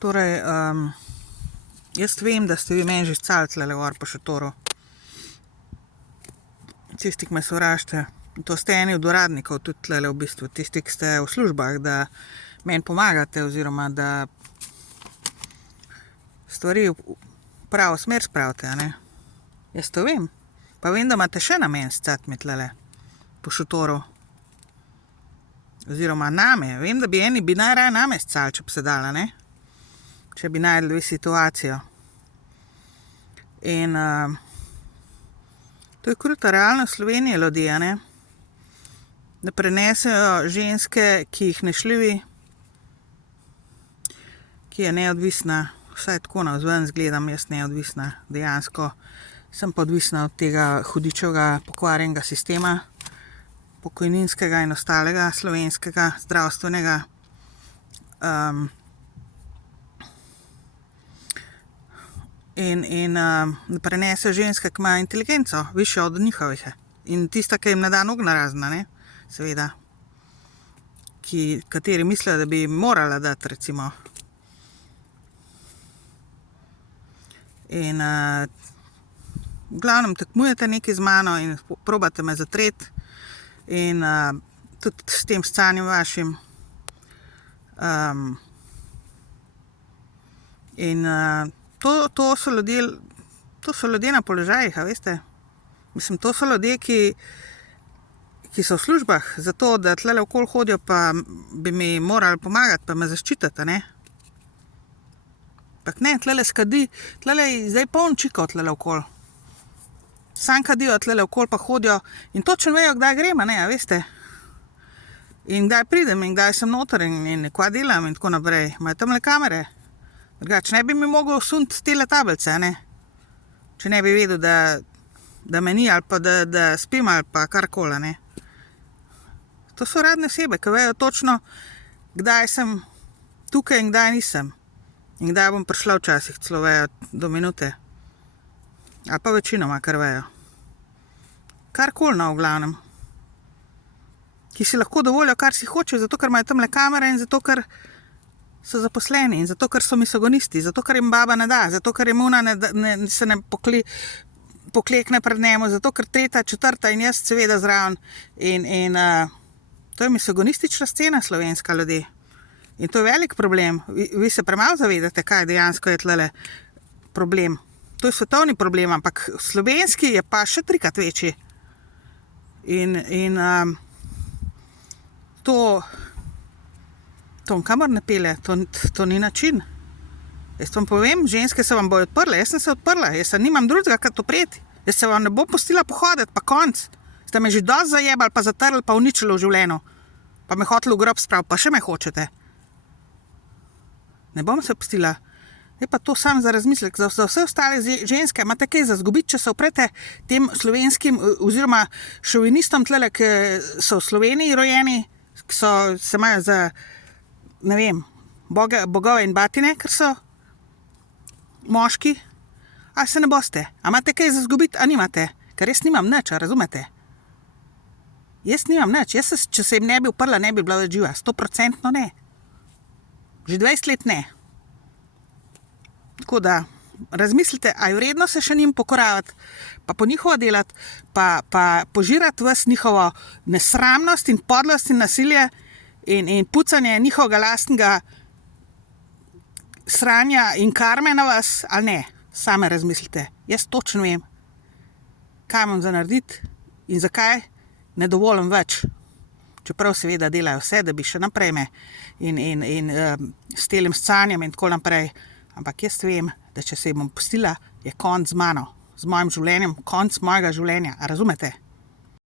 Torej, jaz vem, da ste vi meni že scali tlele gor po šotoru. Tisti, ki me sovražite. To ste eni od uradnikov tudi tlele v bistvu. Tisti, ki ste v službah, da meni pomagate oziroma da stvari v pravo smer spravite, a ne? Jaz to vem. Pa vem, da imate še namen scati mi tlele po šotoru. Oziroma name. Vem, da bi eni najraje name scali, če bi se dala, ne? Če bi našli situacijo. In to je kruta realnost Slovenije, ljudje, ne? Da prenesejo ženske, ki jih ne šljivi, ki je neodvisna, vsaj tako navzven izgledam jaz neodvisna, dejansko sem pa odvisna od tega hudičevega pokvarjenega sistema, pokojninskega in ostalega, slovenskega, zdravstvenega. In prenese ženske, ki imajo inteligenco, višjo od njihovih. In tista, ki jim ne da nog narazna, ne, seveda. Kateri mislijo, da bi morala dati, recimo. In v glavnem tekmujete nekaj z mano in probate me zatreti. In tudi s tem scanjem vašim. To so ljudje na položajih, a veste? Mislim, to so ljudje, ki so v službah, zato da tlele okoli hodijo, pa bi mi morali pomagati, pa me zaščititi, ne? Pak ne, tlele skadi, tlele je zdaj poln čikov tlele okoli. Sam kadijo tlele okoli, pa hodijo in točno vejo, kdaj grem, a ne, a veste? In kdaj pridem in kdaj sem noter in kva delam in tako naprej. Imajo tamle kamere. Drugače, ne bi mi mogel suniti tele tablice, ne? Če ne bi vedel, da me ni ali pa da spim ali pa karkoli, ne? To so radne osebe, ki vejo točno, kdaj sem tukaj in kdaj nisem. In kdaj bom prišla včasih, celo vejo do minute. Ali pa večinoma, kar vejo. Karkoli, no, v glavnem. Ki si lahko dovolijo, kar si hoče, zato ker imajo tamle kamere in zato ker so zaposleni in zato, ker so misogonisti, zato, ker jim baba ne da, zato, ker jim ona se ne poklekne pred njemu, zato, ker tretja, četrta in jaz seveda zraven. In to je misogonistična scena slovenska, ljudi. In to je velik problem. Vi se premalo zavedate, kaj dejansko je tlele problem. To je svetovni problem, ampak slovenski je pa še 3-krat večji. In to kamor ne pele, to ni način. Jaz vam povem, ženske se vam bojo odprle, jaz sem se odprla, jaz se nimam drugega, kar to prijeti. Jaz se vam ne bom pustila pohoditi, pa konc. Ste me že dosti zajebali, pa zatrli, pa uničili v življenju. Pa me hoteli v grob spraviti, pa še me hočete. Ne bom se pustila. Je pa to sam za razmislek. Za vse ostale ženske imate kaj za zgubiti, če se oprete tem slovenskim oziroma šovinistom tlele, ki so v Sloveniji rojeni, ki se imajo za, ne vem, bogove in batine, ker so moški. A se ne boste? A imate kaj za zgubiti, a nimate? Ker jaz nimam nič, a razumete? Jaz nimam nič. Če se jim ne bi uprla, ne bi bila več živa. 100% ne. Že 20 let ne. Tako da, razmislite, a je vredno se še njim pokoravati, pa po njihovo delati, pa požirati vas njihovo nesramnost in podlost in nasilje in pucanje njihovega lastnega sranja in karme na vas, ali ne. Same razmislite. Jaz točno vem, kaj imam za narediti in zakaj ne dovolim več. Čeprav seveda delajo vse, da bi še naprej me in s telim scanjem in tako naprej. Ampak jaz vem, da če se jim bom pustila, je konc z mano, z mojim življenjem, konc mojega življenja. A razumete?